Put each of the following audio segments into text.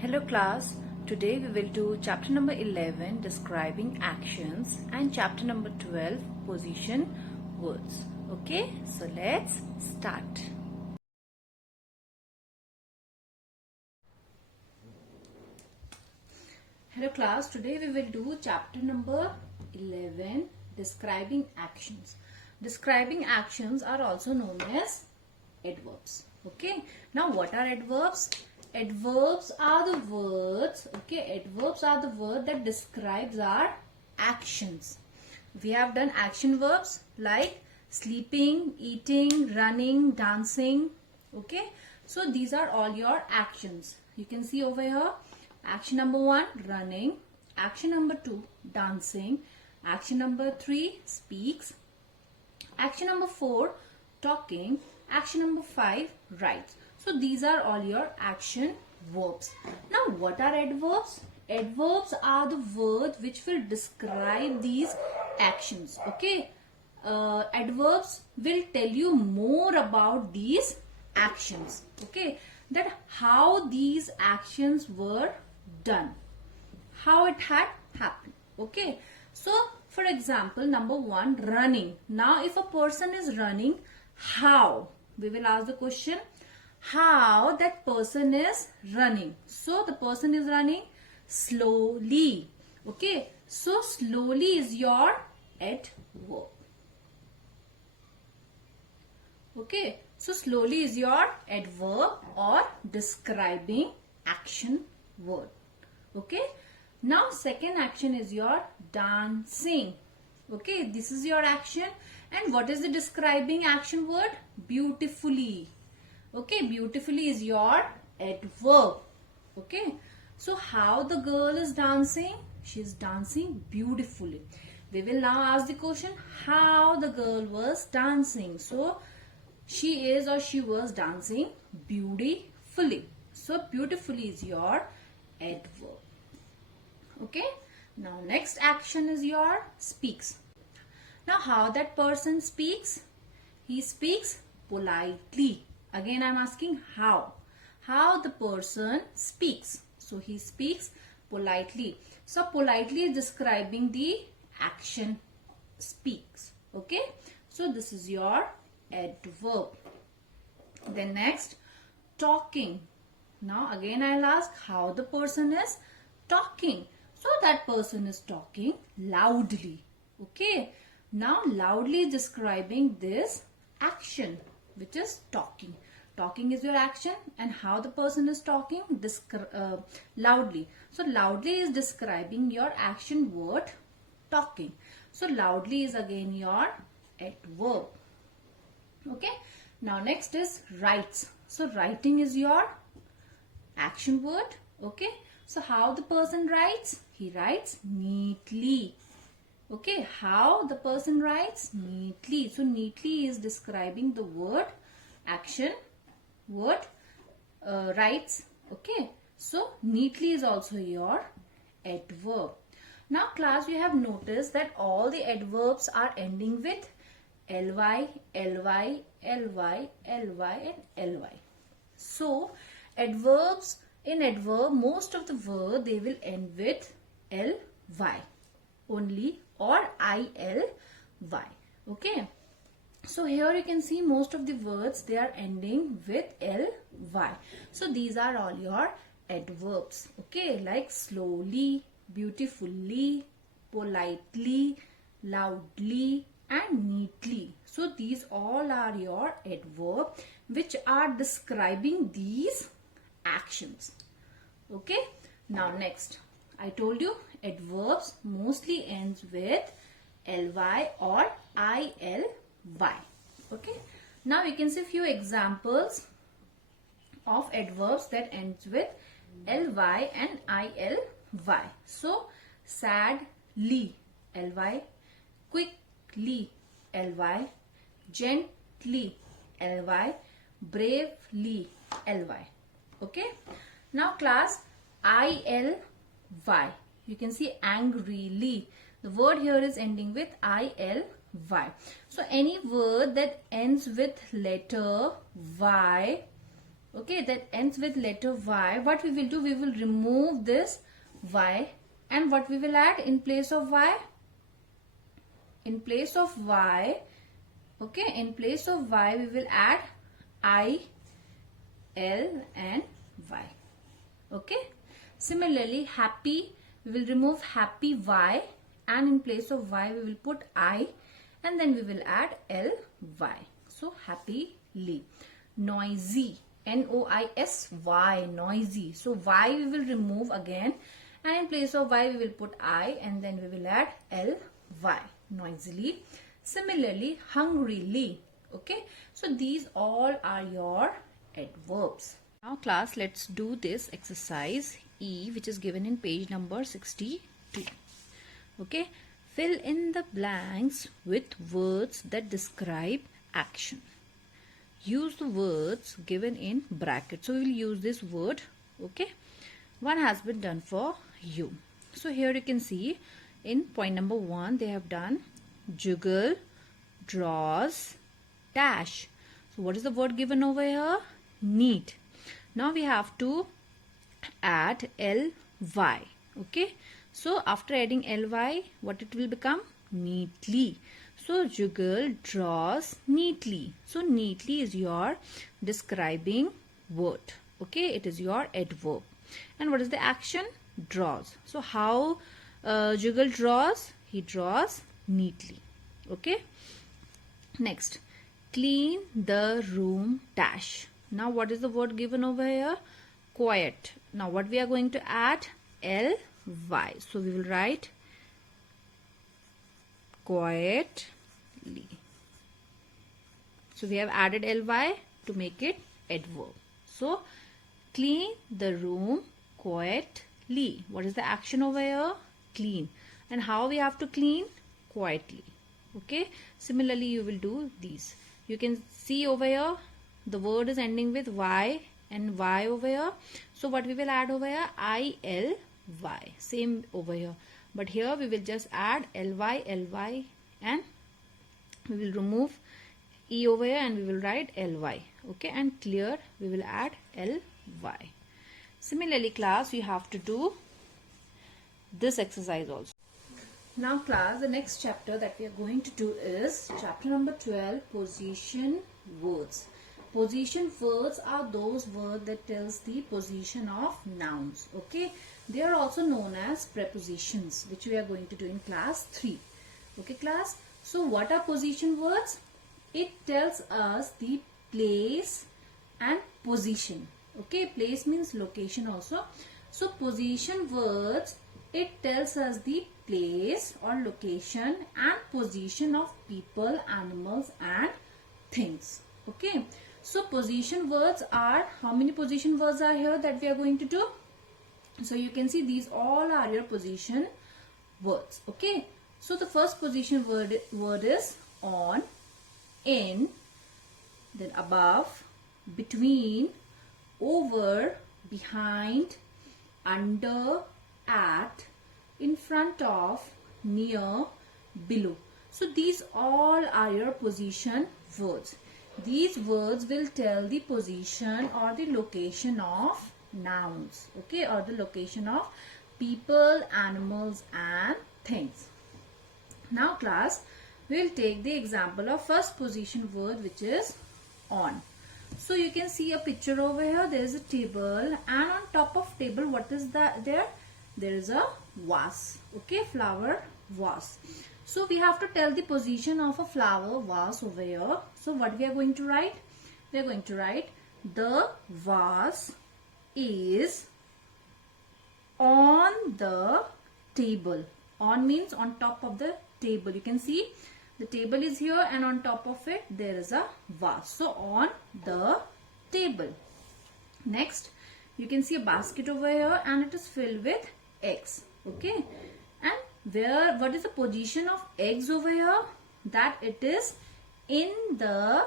Hello class, today we will do chapter number 11 describing actions and chapter number 12 position words. Okay, so let's start. Hello class, today we will do chapter number 11 describing actions. Describing actions are also known as adverbs. Okay, now what are adverbs? Adverbs are the words, okay, adverbs are the word that describes our actions. We have done action verbs like sleeping, eating, running, dancing, okay. So these are all your actions. You can see over here, action number 1, running, action number 2, dancing, action number 3, speaks, action number 4, talking, action number 5, writes. So these are all your action verbs. Now what are adverbs? Adverbs are the words which will describe these actions. Okay. Adverbs will tell you more about these actions. Okay. That how these actions were done. How it had happened. Okay. So for example, number 1, running. Now if a person is running, how? We will ask the question, how that person is running. So the person is running slowly. Okay. So slowly is your adverb. Okay. So slowly is your adverb or describing action word. Okay. Now second action is your dancing. Okay. This is your action. And what is the describing action word? Beautifully. Okay, beautifully is your adverb. Okay, so how the girl is dancing? She is dancing beautifully. We will now ask the question, how the girl was dancing. So she is or she was dancing beautifully. So beautifully is your adverb. Okay, now next action is your speaks. Now how that person speaks? He speaks politely. Again, I am asking how. How the person speaks. So, he speaks politely. So, politely is describing the action speaks. Okay. So, this is your adverb. Then next, talking. Now, again, I will ask how the person is talking. So, that person is talking loudly. Okay. Now, loudly is describing this action, which is talking. Talking is your action, and how the person is talking loudly. So loudly is describing your action word talking. So loudly is again your adverb. Okay. Now next is writes. So writing is your action word. Okay. So how the person writes? He writes neatly. Okay, how the person writes? Neatly. So, neatly is describing the word, action, word, writes. Okay, so neatly is also your adverb. Now, class, you have noticed that all the adverbs are ending with ly, ly, ly, ly, and ly. So, adverbs, in adverb, most of the word they will end with ly only, or ILY. Okay. So here you can see most of the words they are ending with LY. So these are all your adverbs. Okay. Like slowly, beautifully, politely, loudly, and neatly. So these all are your adverb which are describing these actions. Okay. Now next. I told you adverbs mostly ends with ly or ILY. Okay. Now we can see few examples of adverbs that ends with ly and ILY. So sadly, ly, quickly, ly, gently, ly, bravely, ly. Okay. Now class, ILY. You can see angrily. The word here is ending with ILY. So any word that ends with letter Y okay, that ends with letter Y, what we will do, we will remove this Y, and what we will add in place of Y? In place of Y, okay, in place of Y we will add I, L and Y. Okay. Similarly, happy, we will remove happy Y, and in place of Y we will put I, and then we will add L, Y. So happily. Noisy, N-O-I-S-Y, noisy. So Y we will remove again, and in place of Y we will put I, and then we will add L, Y. Noisily. Similarly, hungrily. Okay. So these all are your adverbs. Now class, let's do this exercise E, which is given in page number 62. Okay. Fill in the blanks with words that describe action. Use the words given in brackets. So we will use this word. Okay. One has been done for you. So here you can see in point number 1 they have done juggle, draws, dash. So what is the word given over here? Neat. Now we have to add ly. Okay. So after adding ly, what it will become? Neatly. So juggle, draws, neatly. So neatly is your describing word. Okay. It is your adverb. And what is the action? Draws. So how juggle draws? He draws neatly. Okay. Next, clean the room, dash. Now what is the word given over here? Quiet. Now what we are going to add? ly. So we will write quietly. So we have added ly to make it adverb. So clean the room quietly. What is the action over here? Clean. And how we have to clean? Quietly. Okay. Similarly, you will do these. You can see over here the word is ending with y and y over here. So what we will add over here? I-L-Y. Same over here. But here we will just add ly, ly, and we will remove e over here and we will write ly. Okay. And clear, we will add ly. Similarly, class, you have to do this exercise also. Now class, the next chapter that we are going to do is chapter number 12, position words. Position words are those words that tells the position of nouns. Okay. They are also known as prepositions, which we are going to do in class 3. Okay class. So what are position words? It tells us the place and position. Okay. Place means location also. So position words, it tells us the place or location and position of people, animals and things. Okay. So position words are, how many position words are here that we are going to do? So you can see these all are your position words. Okay. So the first position word is on, in, then above, between, over, behind, under, at, in front of, near, below. So these all are your position words. These words will tell the position or the location of nouns. Okay. Or the location of people, animals and things. Now class, we will take the example of first position word, which is on. So you can see a picture over here. There is a table, and on top of table, what is that there? There is a vase. Okay, flower vase. So we have to tell the position of a flower vase over here. So what we are going to write? We are going to write the vase is on the table. On means on top of the table. You can see the table is here and on top of it there is a vase. So on the table. Next, you can see a basket over here and it is filled with eggs. Okay. And what is the position of eggs over here? That it is in the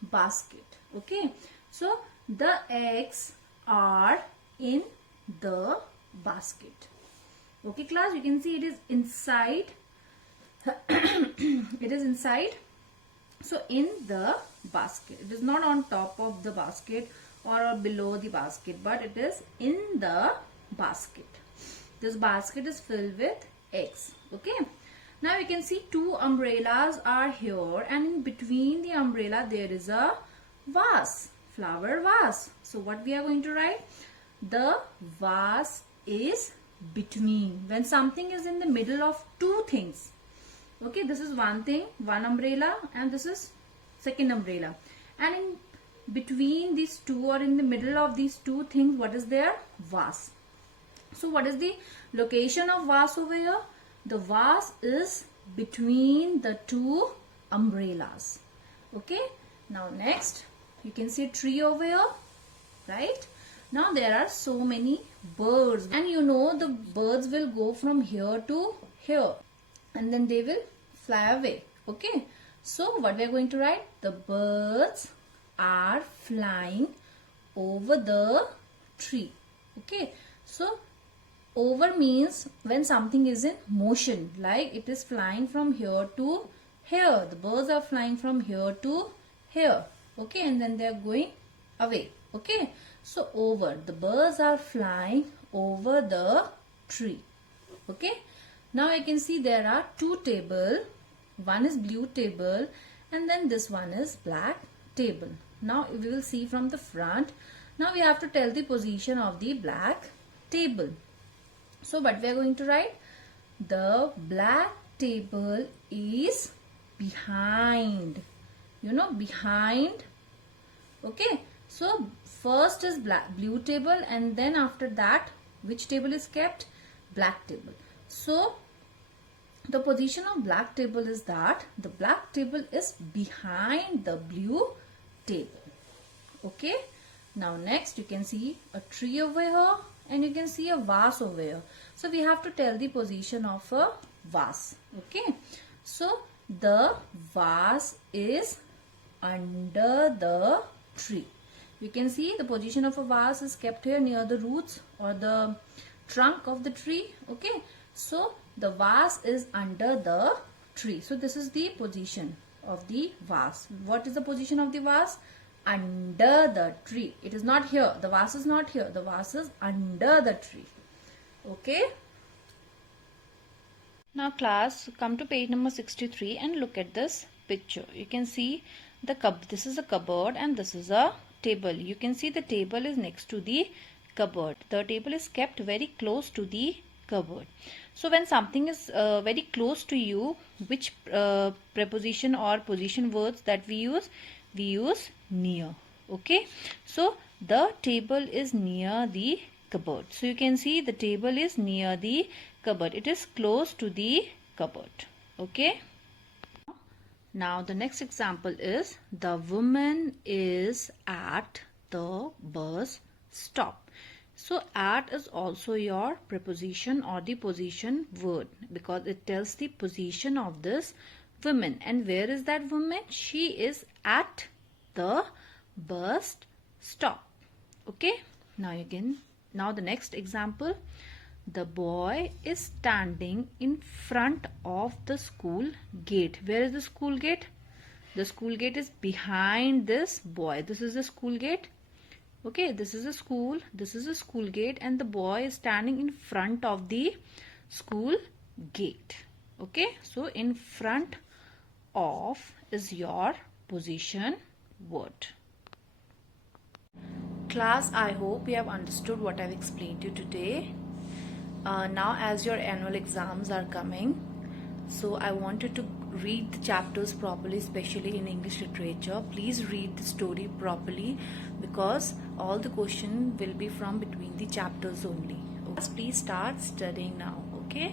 basket. Okay. So the eggs are in the basket. Okay class, you can see it is inside. It is inside. So in the basket. It is not on top of the basket or below the basket, but it is in the basket. This basket is filled with eggs. Okay. Now you can see two umbrellas are here, and in between the umbrella there is a vase, flower vase. So what we are going to write? The vase is between. When something is in the middle of two things. Okay, this is one thing, one umbrella, and this is second umbrella. And in between these two, or in the middle of these two things, what is there? Vase. So what is the location of vase over here? The vase is between the two umbrellas. Okay. Now next, you can see a tree over here, right? Now there are so many birds, and you know the birds will go from here to here, and then they will fly away. Okay. So what we are going to write? The birds are flying over the tree. Okay. So over means when something is in motion, like it is flying from here to here. The birds are flying from here to here. Okay, and then they are going away. Okay, so over. The birds are flying over the tree. Okay, now I can see there are two tables. One is blue table, and then this one is black table. Now we will see from the front. Now we have to tell the position of the black table. So what we are going to write? The black table is behind. You know, behind. Okay. So first is blue table, and then after that, which table is kept? Black table. So the position of black table is that the black table is behind the blue table. Okay. Now next, you can see a tree over here, and you can see a vase over here. So we have to tell the position of a vase. Okay. So the vase is under the tree. You can see the position of a vase is kept here near the roots or the trunk of the tree. Okay. So the vase is under the tree. So this is the position of the vase. What is the position of the vase? Under the tree. It is not here. The vase is not here. The vase is under the tree. Okay. Now class, come to page number 63 and look at this picture. You can see this is a cupboard and this is a table. You can see the table is next to the cupboard. The table is kept very close to the cupboard. So when something is very close to you, which preposition or position words that we use? We use near. Okay. So the table is near the cupboard. So you can see the table is near the cupboard. It is close to the cupboard. Okay. Now the next example is the woman is at the bus stop. So at is also your preposition or the position word because it tells the position of this woman. And where is that woman? She is at the bus stop. Okay. Now the next example. The boy is standing in front of the school gate. Where is the school gate? The school gate is behind this boy. This is the school gate. Okay, this is a school. This is a school gate and the boy is standing in front of the school gate. Okay, so in front of is your position word. Class, I hope you have understood what I've explained to you today. Now as your annual exams are coming, so I wanted to read the chapters properly, especially in English literature. Please read the story properly because all the questions will be from between the chapters only. Okay. Please start studying now.